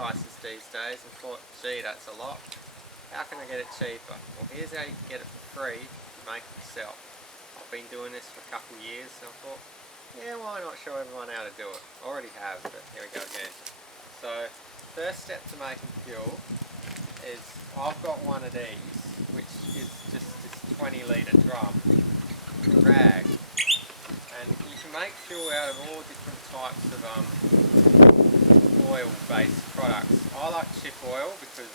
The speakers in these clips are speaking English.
prices these days and thought, gee, that's a lot. How can I get it cheaper? Well, here's how you can get it for free to make it yourself. I've been doing this for a couple of years, and I thought, yeah, why not show everyone how to do it? I already have, but here we go again. So, first step to making fuel is I've got one of these, which is just this 20 litre drum, rag, and you can make fuel out of all different types of oil-based products. I like chip oil because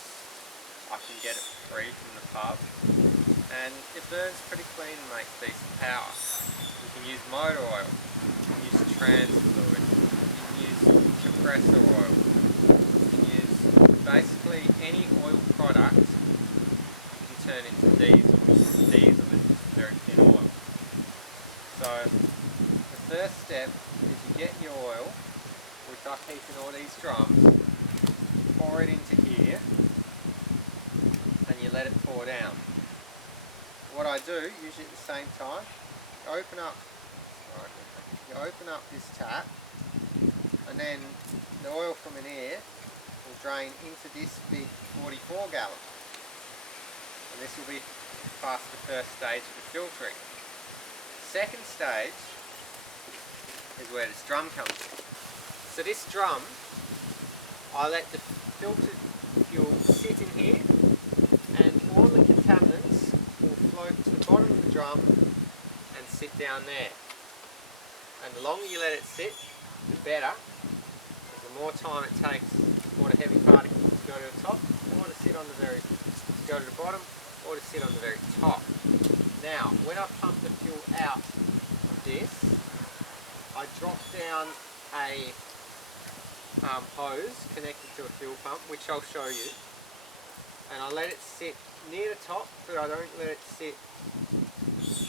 I can get it for free from the pub, and it burns pretty clean and makes decent power. You can use motor oil, you can use trans fluid, you can use compressor oil, you can use basically any oil product you can turn into diesel. Diesel is just very thin oil. So the first step is you get your oil, which I keep in all these drums, pour it into here, and you let it pour down. What I do, usually at the same time, you open up this tap, and then the oil from in here will drain into this big 44 gallon. And this will be past the first stage of the filtering. Second stage is where this drum comes in. So this drum, I let the filtered fuel sit in here, and all the contaminants will float to the bottom of the drum and sit down there. And the longer you let it sit, the better, because the more time it takes for the heavy particles to go to the top, or to sit on the go to the bottom, or to sit on the very top. Now, when I pump the fuel out of this, I drop down a hose connected to a fuel pump, which I'll show you, and I let it sit near the top, but I don't let it sit,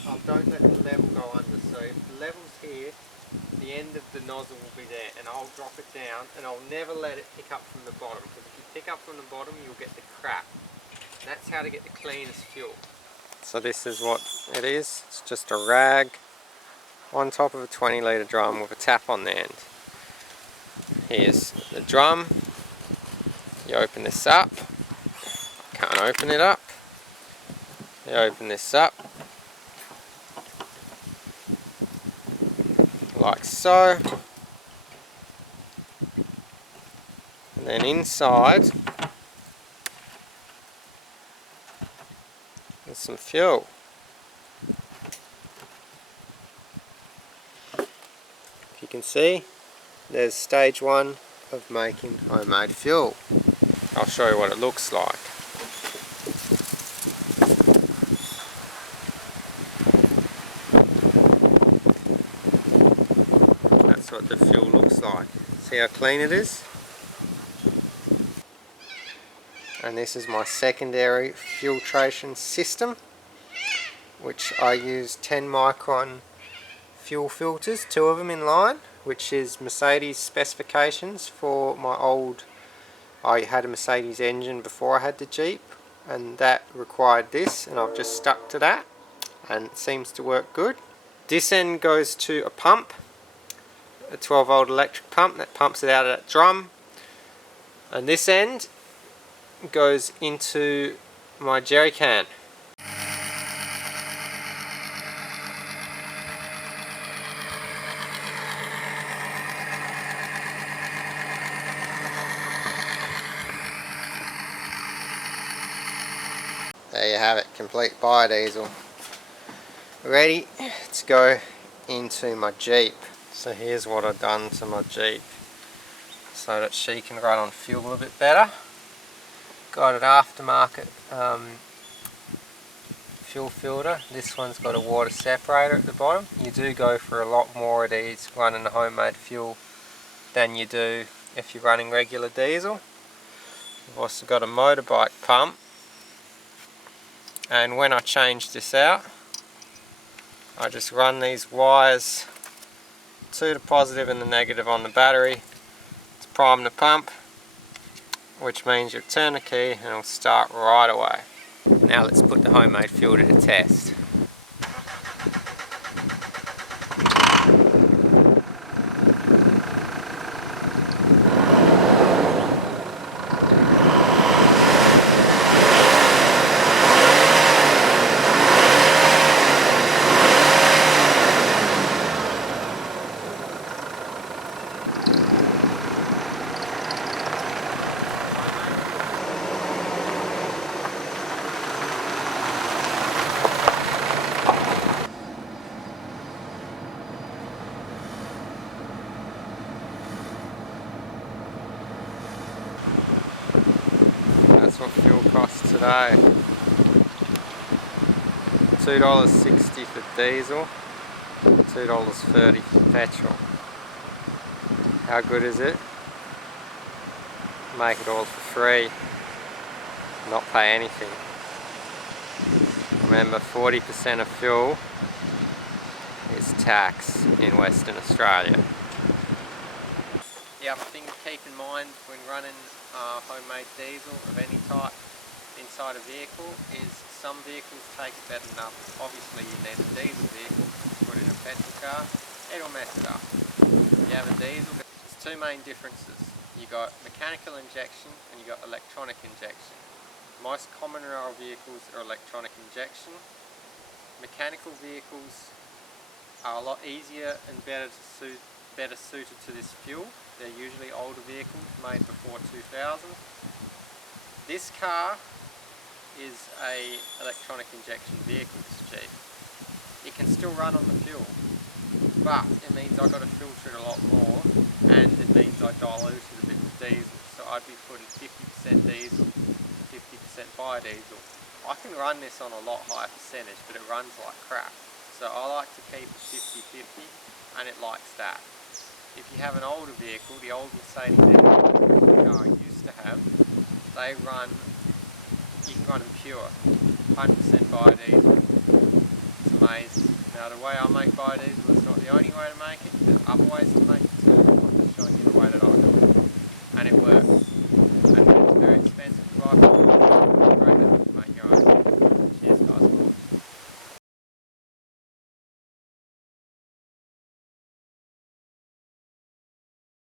I don't let the level go under. So if the level's here, the end of the nozzle will be there, and I'll drop it down, and I'll never let it pick up from the bottom, because if you pick up from the bottom, you'll get the crap. And that's how to get the cleanest fuel. So this is what it is. It's just a rag on top of a 20 litre drum with a tap on the end. Here's the drum. You open this up. Can't open it up. You open this up like so, and then inside there's some fuel. If you can see, there's stage one of making homemade fuel. I'll show you what it looks like. That's what the fuel looks like. See how clean it is? And this is my secondary filtration system, which I use 10 micron fuel filters, 2 of them in line, which is Mercedes specifications for my old, I had a Mercedes engine before I had the Jeep, and that required this, and I've just stuck to that, and it seems to work good. This end goes to a pump, a 12 volt electric pump that pumps it out of that drum, and this end goes into my jerry can. There you have it, complete biodiesel. Ready to go into my Jeep. So here's what I've done to my Jeep so that she can run on fuel a bit better. Got an aftermarket fuel filter. This one's got a water separator at the bottom. You do go for a lot more of these running the homemade fuel than you do if you're running regular diesel. I've also got a motorbike pump, and when I change this out, I just run these wires to the positive and the negative on the battery to prime the pump, which means you'll turn the key and it'll start right away. Now let's put the homemade fuel to the test. That's what fuel costs today. $2.60 for diesel, $2.30 for petrol. How good is it? Make it all for free, not pay anything. Remember, 40% of fuel is tax in Western Australia. The other thing to keep in mind when running homemade diesel of any type inside a vehicle is some vehicles take it better than others. Obviously you need a diesel vehicle to put in a petrol car, it'll mess it up. You have a diesel, there's two main differences. You got mechanical injection and you got electronic injection. Most common rail vehicles are electronic injection. Mechanical vehicles are a lot easier and better suited to this fuel. They're usually older vehicles made before 2000. This car is a electronic injection vehicle, it's cheap. It can still run on the fuel, but it means I've got to filter it a lot more, and it means I dilute it a bit with diesel. So I'd be putting 50% diesel, 50% biodiesel. I can run this on a lot higher percentage, but it runs like crap. So I like to keep it 50-50, and it likes that. If you have an older vehicle, the old Mercedes car I used to have, they run, you can run them pure, 100% biodiesel. It's amazing. Now the way I make biodiesel is not the only way to make it, there's other ways to make it too.